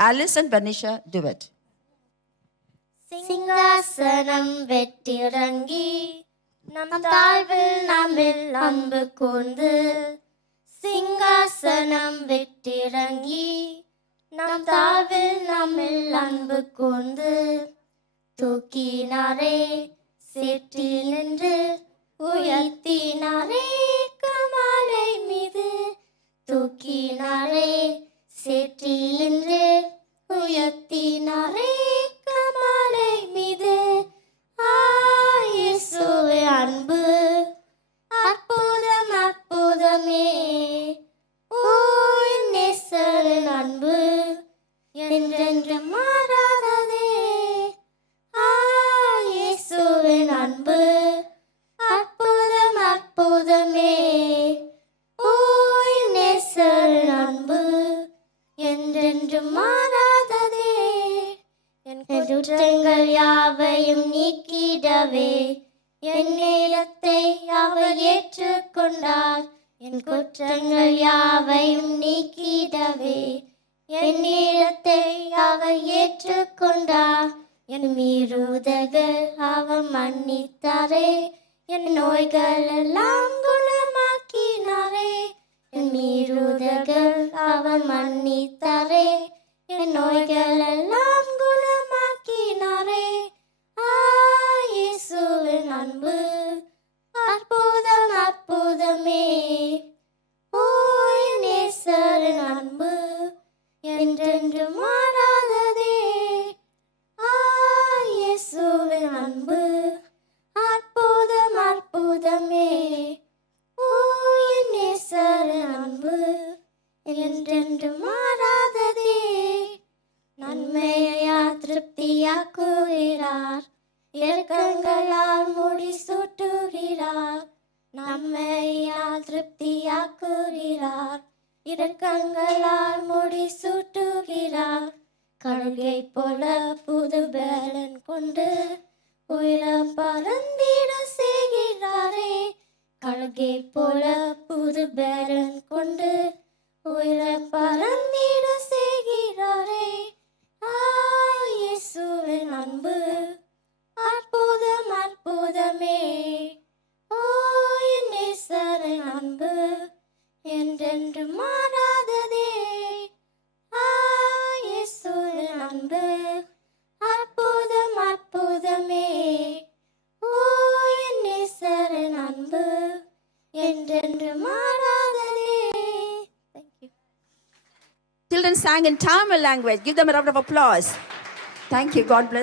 Alice and Banisha duet. சிங்காசனம் வெற்றிறங்கி நம் தாழ்வில் நம்மில் அன்பு கூர்ந்து சிங்காசனம் வெற்றிறங்கி நம் தாழ்வில் நம்மில் அன்பு கூர்ந்து தூக்கினாரே சேற்றில் நின்று உயர்த்தினாரே கமாலை மீது தூக்கினாரே சேற்றில் நின்று உயர்த்தினாரே கமாலை மீது இயேசுவே அன்பு அற்புதம் அற்புதமே ஓ என் நேசரின் அன்பு என்றென்று மாறாததே இயேசுவின் அன்பு அற்புதம் அற்புதமே ஓ என் நேசரின் அன்பு என்றென்று மாறாததே என் குற்றங்கள் யாவையும் நீக்கிடவே என் நேரத்தை அவர் ஏற்றுக்கொண்டார் என் குற்றங்கள் யாவையும் நீக்கிடவே என் நேரத்தை அவர் ஏற்றுக்கொண்டார் என் மீறுதல்கள் அவர் மன்னித்தாரே என் நோய்கள் எல்லாம் குணமாக்கினாரே என் மீறுதல்கள் அவர் மன்னித்தாரே என் நோய்கள் எல்லாம் குணமாக்கினாரே இயேசுவின் அன்பு அற்புதம் அற்புதமே ஓ என் நேசரின் அன்பு என்றென்று மாறாததே இயேசுவின் அன்பு அற்புதம் அற்புதமே ஓ என் நேசரின் அன்பு என்றென்று மாறாததே நன்மையா திருப்தியாக்குகிறார் இரக்கங்களால் முடி சூட்டுகிறார் நன்மையால் திருப்தியாக்குகிறார் இரக்கங்களால் முடி சூட்டுகிறார் கழுகை போல புது பேலன் கொண்டு உயரம் பறந்திட செய்கிறாரே கழுகை போல புது பேலன் கொண்டு உயரம் பறந்திட செய்கிறாரே இயேசுவின் அன்பு அற்புதம் அற்புதமே ஓ என் நேசரின் அன்பு என்றென்று மாறாததே இயேசுவின் அன்பு அற்புதம் அற்புதமே ஓ என் நேசரின் அன்பு என்றென்று மாறாததே. Thank you. Children sang in Tamil language. Give them a round of applause. Thank you. God bless you.